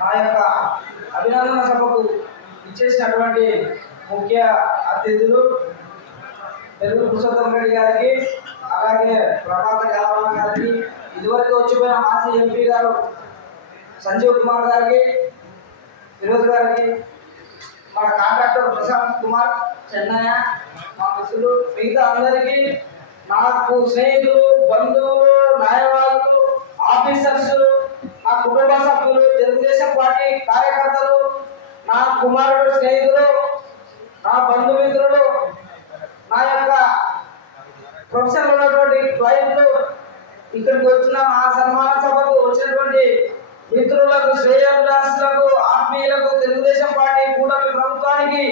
మా యొక్క అభినందన సభకు ఇచ్చేసినటువంటి ముఖ్య అతిథులు తెలుగు పురుషోత్తం రెడ్డి గారికి అలాగే ప్రభాత యాదవ్ గారికి ఇదివరకు వచ్చిపోయిన మాజీ ఎంపీ గారు సంజీవ్ కుమార్ గారికి వినోద్ గారికి మన కాంట్రాక్టర్ ప్రశాంత్ కుమార్ చెన్నయ్య మా మిత్రులు మిగతా అందరికీ నాకు స్నేహితులు బంధువులు న్యాయవాదులు ఆఫీసర్స్ నా కుటుంబ సభ్యులు తెలుగుదేశం పార్టీ కార్యకర్తలు నా కుమారుడు స్నేహితులు నా బంధుమిత్రులు నా యొక్క ప్రొఫెసర్ ఉన్నటువంటి క్లయింట్లు ఇక్కడికి వచ్చిన మా సన్మాన సభకు వచ్చినటువంటి మిత్రులకు శ్రేయోభిలాషులకు ఆత్మీయులకు తెలుగుదేశం పార్టీ కూటమి ప్రభుత్వానికి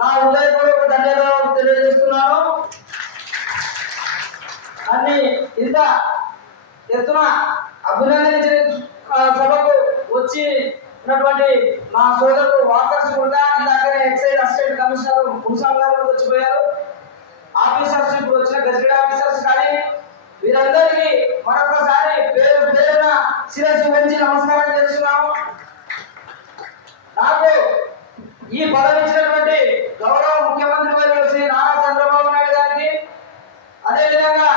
నా హృదయపూర్వక ధన్యవాదాలు తెలియజేస్తున్నాను. అన్ని ఇంత ఎత్తున అభినందించిన సభకు వచ్చి ఉన్నటువంటి మా సోదరులు వాకర్స్ కూడా ఇందాకనే ఎక్సైజ్ అసిస్టెంట్ కమిషనర్ భూసాం గారు కూడా వచ్చిపోయారు. ఆఫీసర్స్ ఇప్పుడు వచ్చిన గెజిటెడ్ ఆఫీసర్స్ కానీ వీరందరికీ మరొకసారి పేరు పేరున శిరస్సు పెంచి నమస్కారం చేస్తున్నాము. నాకు ఈ పదవి ఇచ్చినటువంటి గౌరవ ముఖ్యమంత్రి వర్యులు శ్రీ నారా చంద్రబాబు నాయుడు గారికి అదేవిధంగా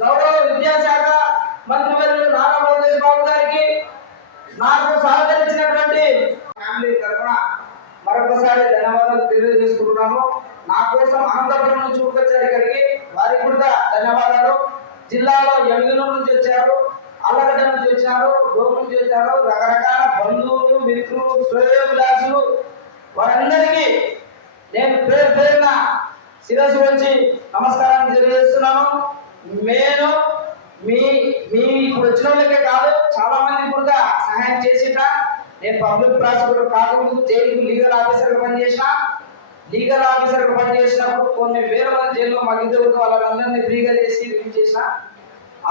గౌరవ విద్యాశాఖ మంత్రి వర్యులు నారా లోకేష్ బాబు గారికి నాకు సహకరించినటువంటి ఫ్యామిలీ తరఫున మరొకసారి ధన్యవాదాలు తెలియజేసుకుంటున్నాను. నా కోసం అనంతపురం నుంచి ఊరికొచ్చారు ఇక్కడికి. వారికి కూడా ధన్యవాదాలు. జిల్లాలో ఎమ్మెల్యే నుంచి వచ్చారు. అల్లగడ్డ నుంచి వచ్చారు డోర్ నుంచి వచ్చారు. రకరకాల బంధువులు మిత్రులు శ్రేయోభిలాషులు. వారందరికీ నేను పేరు పేరున శిరస్సు వచ్చి నమస్కారం తెలియజేస్తున్నాను. నేను మీ మీ ఇప్పుడు వచ్చిన వాళ్ళకే కాదు చాలా మంది కూడా సహాయం చేసిట నేను పబ్లిక్ ప్రాసిక్యూటర్ కాకముందు జైలు లీగల్ ఆఫీసర్ పనిచేసిన లీగల్ ఆఫీసర్ పనిచేసినప్పుడు కొన్ని వేల మంది జైల్లో మగ్గిద్దరు వాళ్ళందరినీ ఫ్రీగా చేసి రిలీజ్ చేసిన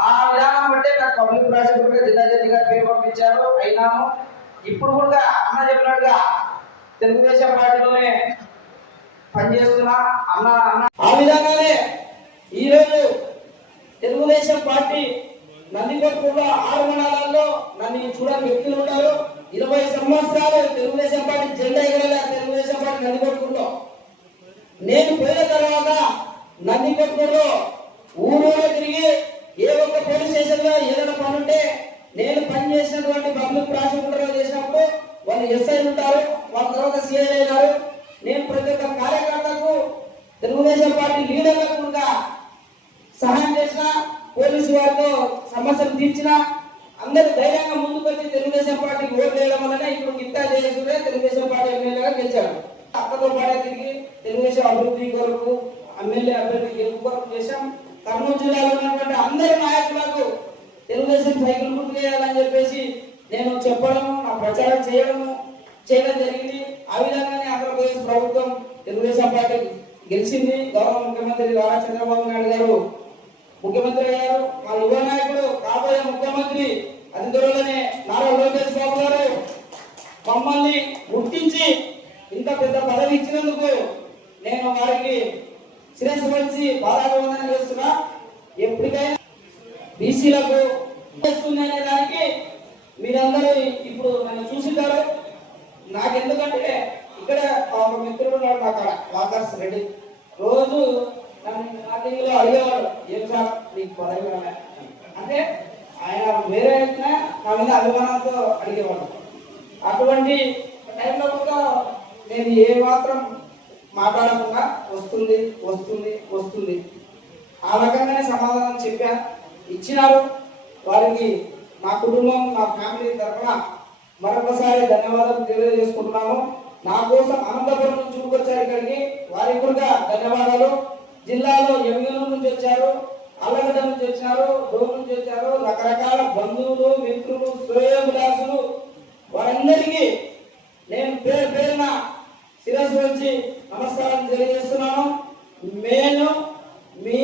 ఆ విధానం బట్టే నాకు పబ్లిక్ ప్రాసిక్యూటర్గా జిల్లా జడ్జిగా పేరు పంపించారు. అయినాము ఇప్పుడు కూడా అన్న చెప్పినట్టుగా తెలుగుదేశం పార్టీలోనే పనిచేస్తున్నా. అన్న అన్న. ఆ విధంగానే ఈరోజు తెలుగుదేశం పార్టీ నందికొట్టులో ఆరు మండలాల్లో నన్ను చూడని వ్యక్తులు ఉన్నారు. ఇరవై సంవత్సరాలు తెలుగుదేశం పార్టీ జెండా ఎగరలే తెలుగుదేశం పార్టీ నందికొట్టులో నేను పోయిన తర్వాత నన్ను కొట్టుకుంటూ ఊరూరు తిరిగి ఏ ఒక్క పోలీస్ స్టేషన్లో ఏదైనా పని ఉంటే నేను పని చేసినటువంటి పబ్లిక్ ప్రాసిక్యూటర్ చేసినప్పుడు వాళ్ళు ఎస్ఐ ఉంటారు వాళ్ళ తర్వాత సిఐ అయినారు నేను ప్రతి ఒక్క కార్యకర్తకు తెలుగుదేశం పార్టీ లీడర్లకు కూడా సహాయం చేసిన పోలీసు వారితో సమస్యలు తీర్చిన అందరూ ధైర్యంగా ముందు తెలుగుదేశం పార్టీకి ఓటు వేయడం వలన ఇప్పుడు గిత్తా జయసూర్య తెలుగుదేశం పార్టీ ఎమ్మెల్యేగా గెలిచాడు అక్కతో పాటే తిరిగి తెలుగుదేశం అభివృద్ధి కొరకు ఎమ్మెల్యే అభ్యర్థి గెలుపు కొరకు చేశాం. కర్నూలు జిల్లాలో ఉన్నటువంటి అందరి నాయకులకు తెలుగుదేశం సైకిల్ గుర్తు చేయాలని చెప్పేసి నేను చెప్పడం నా ప్రచారం చేయడము చేయడం జరిగింది. ఆ విధంగానే ఆంధ్రప్రదేశ్ ప్రభుత్వం తెలుగుదేశం పార్టీ గెలిచింది. గౌరవ ముఖ్యమంత్రి నారా చంద్రబాబు నాయుడు గారు ముఖ్యమంత్రి అయ్యారు. మా యువ నాయకుడు కాబోయే ముఖ్యమంత్రి అందులోనే నారా లోకేష్ బాబు గారు మమ్మల్ని గుర్తించి ఇంత పెద్ద పదవి ఇచ్చినందుకు నేను వారికి శిరస్సు వచ్చి బాధాభివందనం చేస్తున్నా. ఎప్పటికైనా బీసీలకు చేస్తుందనే దానికి మీరందరూ ఇప్పుడు నన్ను చూసింటారు. నాకెందుకంటే ఇక్కడ ఒక మిత్రుడు ఉన్నాడు నాకు అక్కడ వాకర్స్ రెడ్డి. రోజు నన్ను స్టార్టింగ్లో అడిగేవాడు ఏం సార్ నీకు పదవి అంటే ఆయన వేరే అయినా నా మీద అభిమానంతో అడిగేవాడు. అటువంటి టైంలో కూడా నేను ఏ మాత్రం మాట్లాడకుండా వస్తుంది వస్తుంది వస్తుంది. ఆ రకంగానే సమాధానం చెప్పా. ఇచ్చినారు. వారికి నా కుటుంబం నా ఫ్యామిలీ తరఫున మరొకసారి ధన్యవాదాలు తెలియజేసుకుంటున్నాము. నా కోసం అనంతపురం నుంచి ఊరుకొచ్చారు ఇక్కడికి. వారికి కూడా ధన్యవాదాలు. జిల్లాలో ఎమ్మెల్యే నుంచి వచ్చారు. అల్లగడ్డ చేశారు వచ్చారు చేశారు రకరకాల బంధువులు మిత్రులు శ్రేయోభిలాసులు వారందరికీ నేను పేరు పేరున శిరస్సు వచ్చి నమస్కారం తెలియజేస్తున్నాను. నేను మీ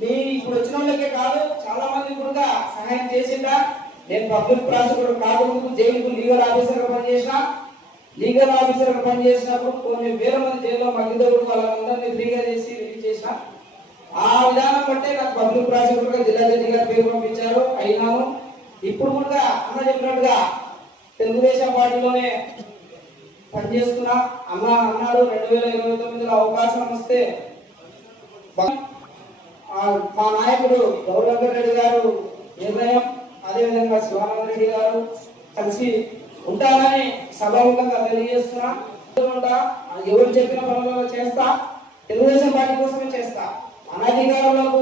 మీ ఇప్పుడు వచ్చిన వాళ్ళకే కాదు చాలా మంది కూడా సహాయం చేసిందా నేను పబ్లిక్ ప్రాసిక్యూటర్ కాదు జైలుకు లీగల్ ఆఫీసర్గా పనిచేసిన. లీగల్ ఆఫీసర్గా పనిచేసినప్పుడు కొన్ని వేల మంది జైల్లో మగ్గిదోడు వాళ్ళందరినీ ఫ్రీగా చేసి ఆ విధానం బట్టే నాకు పబ్లిక్ ప్రాసిక్యూటర్ జిల్లా జడ్జి గారు పేరు పంపించారు. అయినాను. ఇప్పుడు కూడా అన్న చెప్పినట్టుగా తెలుగుదేశం పార్టీలోనే పనిచేస్తున్నా. అన్న అన్నాడు రెండు వేల ఇరవై తొమ్మిదిలో అవకాశం వస్తే ఆ, మా నాయకుడు గౌరవంకర్ రెడ్డి గారు నిర్ణయం. అదేవిధంగా శివానంద రెడ్డి గారు కలిసి ఉంటానని సభాముఖంగా తెలియజేస్తున్నా. ఎవరు చెప్పిన పనులు చేస్తా. తెలుగుదేశం పార్టీ కోసమే చేస్తా. అనధికారులకు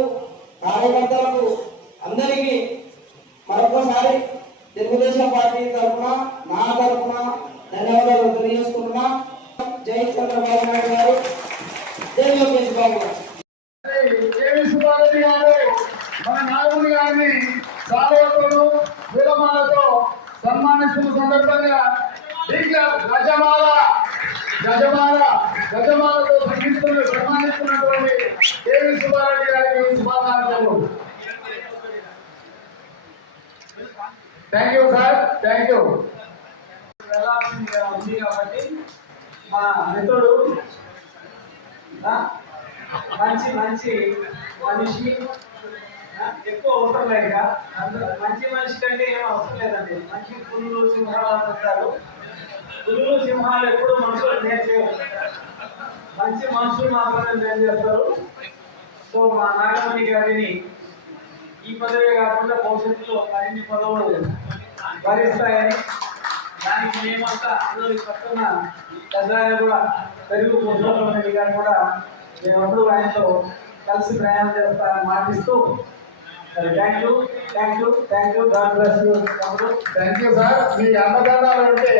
కార్యకర్తలకు అందరికీ మరొకసారి తెలుగుదేశం పార్టీ తరఫున నా తరఫున ధన్యవాదాలు తెలియజేసుకుంటున్నా. జై చంద్రబాబు నాయుడు గారు. జై లోకేష్ బాబు. మన నాయకుడి గారిని సాలవతోనూ పూలమాలతో సన్మానిస్తున్న సందర్భంగా గజమాల గజమాల గజమాలతో సన్మానిస్తున్నటువంటి సుబ్బారెడ్డి గారికి శుభాకాంక్షలు thank you sir thank you వెళ్ళాల్సిందిగా ఉంది కాబట్టి మా మిత్రుడు మంచి మంచి మనిషి. ఎక్కువ అవసరం లేక అందరూ మంచి మనిషి కంటే ఏం అవసరం లేదండి. మంచి పులులు సింహాలు అంటారు. పులులు సింహాలు ఎప్పుడు మనుషులు నేర్చేయరు మంచి మనుషులు మాత్రమే మేలు చేస్తారు. సో మా నాగమణి గారిని ఈ పదవి కాకుండా భవిష్యత్తులో మరిన్ని పదవులు భరిస్తాయని దానికి మేమంతా అందరూ పక్కన పెద్దాయన కూడా తెలుగు పురుషోత్తమ గారు కూడా మేమందరూ ఆయనతో కలిసి ప్రయాణం చేస్తారని మాటిస్తూ thank you thank you thank you God bless you thank you sir మీ అన్నదానాలు అంటే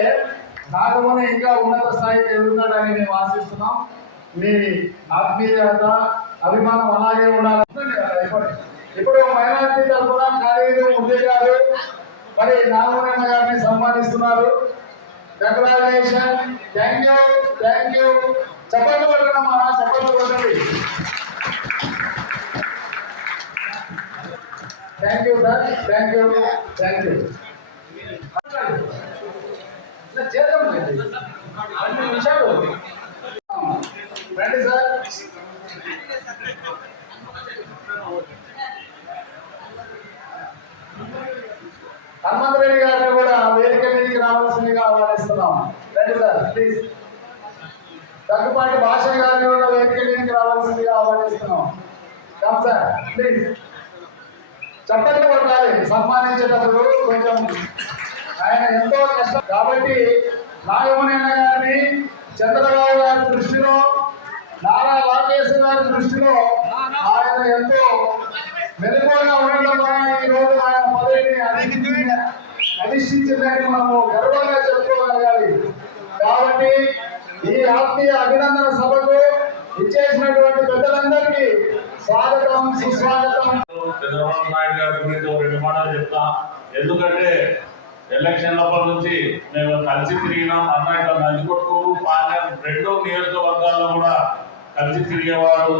నాగమని ఇంకా ఉన్నత స్థాయికి ఎదుగుతాడని మేము ఆశిస్తున్నాం. మీ ఆత్మీయత అభిమానం అలాగే ఉండాలి. ఇప్పుడు- ఇప్పుడు మైనార్టీ తరఫున ఖాళీలు మురళి గారు మరి నాగమణ గారిని సన్మానిస్తున్నారు. Congratulation thank you thank you చెప్పండి కొట్టడం చెప్పండి చప్పట్లు కొట్టండి. Thank you sir thank you thank you చేద్దాం అన్ని నిమిషాలు రండి సార్ హనుమంతరెడ్డి గారిని కూడా వేదిక మీదకి రావాల్సిందిగా ఆహ్వానిస్తున్నాం. రండి సార్ ప్లీజ్ దగ్గుపాటి భాష గారిని కూడా వేదిక మీదకి రావాల్సిందిగా ఆహ్వానిస్తున్నాం. కమ్ సార్ ప్లీజ్ చప్పట్లు కొట్టాలి సన్మానించేటప్పుడు కొంచెం ఆయన ఎంతో కష్టం. కాబట్టి నాగమణి గారిని చంద్రబాబు గారి దృష్టిలో నారా లోకేష్ గారి దృష్టిలో ఆయన ఎంతో మెరుగుగా ఉండడం వలన ఈ రోజు ఆయన అధిష్ఠించిందని మనము గర్వంగా చెప్పుకోగలగాలి. కాబట్టి ఈ ఆత్మీయ అభినందన సభకు ఇచ్చేసినటువంటి పెద్దలందరికీ స్వాగతం సుస్వాగతం. చంద్రబాబు నాయుడు గారి గురించి రెండు మాటలు చెప్తా. ఎందుకంటే ఎలక్షన్ నుంచి మేము కలిసి తిరిగినాం అన్న ఇట్లా నంచుకొట్టుకోరు పాలెం రెండు నియోజకవర్గాల్లో కూడా కలిసి తిరిగేవాడు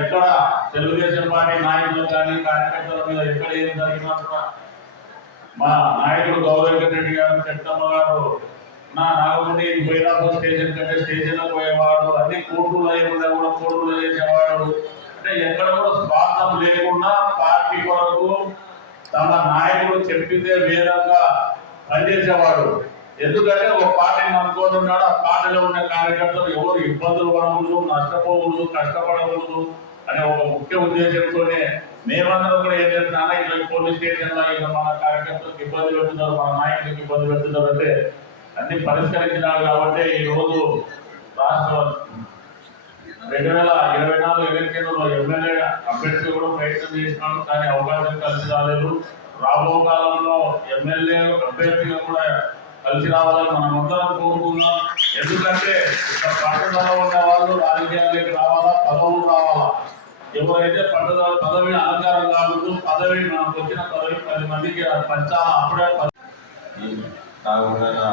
ఎక్కడ తెలుగుదేశం పార్టీ నాయకులు కానీ కార్యకర్తల మీద ఎక్కడ ఏం జరిగినా కూడా మా నాయకుడు గౌరవ రెడ్డి గారు చెట్టమ్మ గారు నా నాగముండి పోయినప్పుడు స్టేషన్ కంటే స్టేషన్లో పోయేవాడు అన్ని కోర్టులు అయి ఉన్నా కూడా కోర్టులు చేసేవాడు. అంటే ఎక్కడ కూడా స్వార్థం లేకుండా పార్టీ కొరకు తమ నాయకుడు చెప్పిందే వేదంగా పనిచేసేవాడు. ఎందుకంటే ఒక పార్టీని నమ్ముకొని ఉన్నాడు ఆ పార్టీలో ఉన్న కార్యకర్తలు ఎవరు ఇబ్బందులు పడకూడదు నష్టపోకూడదు కష్టపడకూడదు. అనే ఒక ముఖ్య ఉద్దేశంతోనే మేమందరం కూడా ఏం చేస్తున్నా ఇట్లా పోలీస్ స్టేషన్లో ఇలా మన కార్యకర్తలకు ఇబ్బంది పెడుతున్నారు మన నాయకులకు ఇబ్బంది పెడుతున్నారు అంటే అన్ని పరిష్కరించినారు కాబట్టి ఈ రోజు రాష్ట్ర రెండు వేల ఇరవై నాలుగు ఎన్నికల్లో ఎమ్మెల్యే అభ్యర్థి కూడా ప్రయత్నం చేసినాడు కానీ అవకాశం కలిసి రాలేదు. రాబో కాలంలో ఎమ్మెల్యే అభ్యర్థిగా కూడా కలిసి రావాలని మనం అందరం కోరుకుందాం ఎందుకంటే ఇక్కడ పట్టుదల ఉన్న వాళ్ళు రాజకీయాల్లోకి రావాలా? పదవులు రావాలా? ఎవరైతే పట్టుదల పదవి అలంకారం కాకూడదు పదవి మనకు వచ్చిన పదవి పది మందికి పంచాల అప్పుడే కాకుండా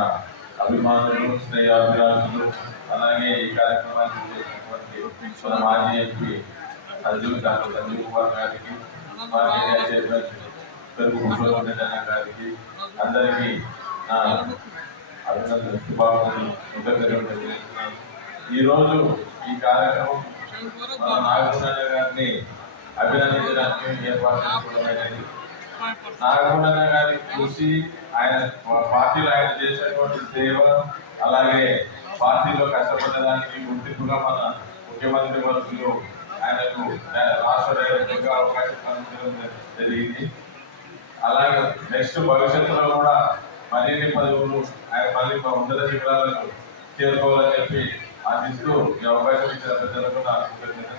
అభిమానులు శ్రేయాభిలాషులు అలాగే ఈ కార్యక్రమానికి చేసినటువంటి మన మాజీ ఎంపీ సంజీవ్ డాక్టర్ సంజీవ్ కుమార్ గారికి చైర్మన్ పెరుగు గారికి అందరికీ నా అభినందన శుభాకాంక్షలు కృతజ్ఞతలు తెలియజేస్తున్నాను. ఈరోజు ఈ కార్యక్రమం మన గారిని అభినందించడానికి ఏర్పాటు చేసుకోవడమైనది. నాగమోహన్ గారి కృషి ఆయన పార్టీలో ఆయన చేసినటువంటి సేవ అలాగే పార్టీలో కష్టపడడానికి గుర్తింపుగా మన ముఖ్యమంత్రి వర్గులు ఆయనకు రాష్ట్ర డైరెక్టర్గా అవకాశం కల్పించడం జరిగింది. అలాగే నెక్స్ట్ భవిష్యత్తులో కూడా మరిన్ని పదవులు ఆయన మళ్ళీ ఉన్నత శిఖరాలకు చేరుకోవాలని చెప్పి ఆశిస్తూ ఈ అవకాశం ఇచ్చిన ప్రజలకు నా కృతజ్ఞత